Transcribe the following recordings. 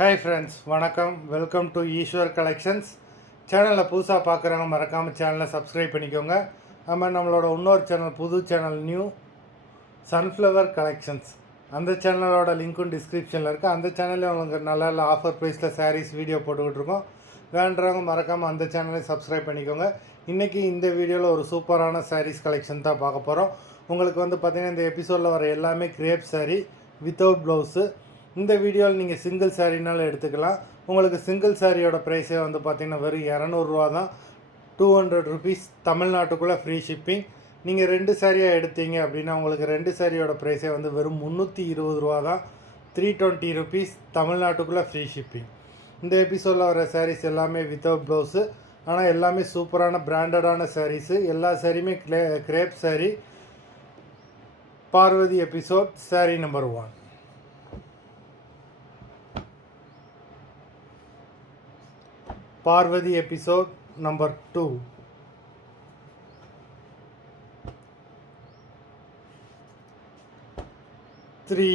Hi friends, வணக்கம். Welcome to Eswar collections. சேனலில் புதுசாக பார்க்குறவங்க மறக்காமல் சேனலை சப்ஸ்கிரைப் பண்ணிக்கோங்க. நம்மளோட இன்னொரு சேனல், புது சேனல், நியூ சன்ஃப்ளவர் கலெக்ஷன்ஸ், அந்த சேனலோட லிங்க்கும் டிஸ்கிரிப்ஷனில் இருக்குது. அந்த சேனலில் உங்களுக்கு நல்ல ஆஃபர் ப்ரைஸில் சாரீஸ் வீடியோ போட்டுக்கிட்டு இருக்கோம். வேண்டுறவங்க மறக்காமல் அந்த சேனலை சப்ஸ்கிரைப் பண்ணிக்கோங்க. இன்றைக்கி இந்த வீடியோவில் ஒரு சூப்பரான சாரீஸ் கலெக்ஷன் தான் பார்க்க போகிறோம். உங்களுக்கு பார்த்திங்கன்னா இந்த எபிசோடில் வர எல்லாமே கிரேப் சாரீ வித்தவுட் ப்ளவுஸு. இந்த வீடியோவில் நீங்கள் சிங்கிள் சாரீனாலும் எடுத்துக்கலாம். உங்களுக்கு சிங்கிள் சாரியோட ப்ரைஸே பார்த்திங்கன்னா வெறும் 200 தான். 200 ருபீஸ், தமிழ்நாட்டுக்குள்ளே ஃப்ரீ ஷிப்பிங். நீங்கள் 2 சாரியாக எடுத்தீங்க அப்படின்னா உங்களுக்கு 2 சாரியோட ப்ரைஸே வெறும் 320 தான். 320 ருபீஸ், தமிழ்நாட்டுக்குள்ளே ஃப்ரீ ஷிப்பிங். இந்த எபிசோடில் வர சாரீஸ் எல்லாமே வித்தவுட் ப்ளவுஸு, ஆனால் எல்லாமே சூப்பரான பிராண்டடான சாரீஸு. எல்லா சாரியுமே crepe sari. Parvati episode sari number 1. Parvati episode number 2. 3.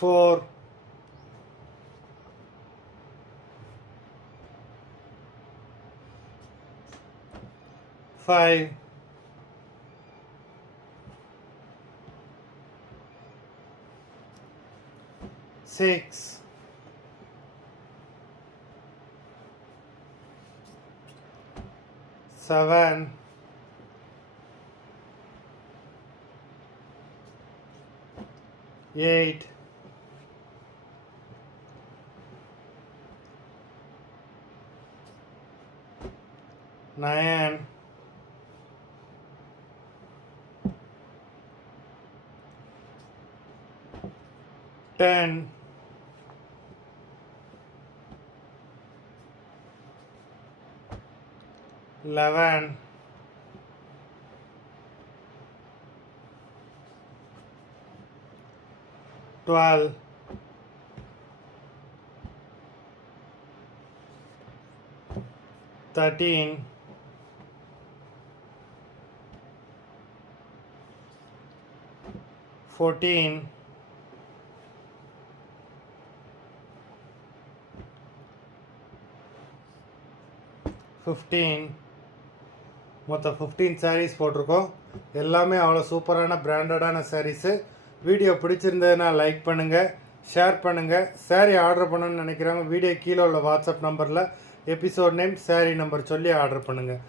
4. 5. 6. 7. 8. 9. 10. 11. 12. 13. 14. 15. மொத்தம் 15 சாரீஸ் போட்டிருக்கோம். எல்லாமே அவ்வளோ சூப்பரான பிராண்டடான சாரீஸு. வீடியோ பிடிச்சிருந்ததுன்னா லைக் பண்ணுங்கள், ஷேர் பண்ணுங்கள். சாரீ ஆர்டர் பண்ணணும்னு நினைக்கிறவங்க வீடியோ கீழே உள்ள வாட்ஸ்அப் நம்பரில் எபிசோட் நேம், சாரீ நம்பர் சொல்லி ஆர்டர் பண்ணுங்கள்.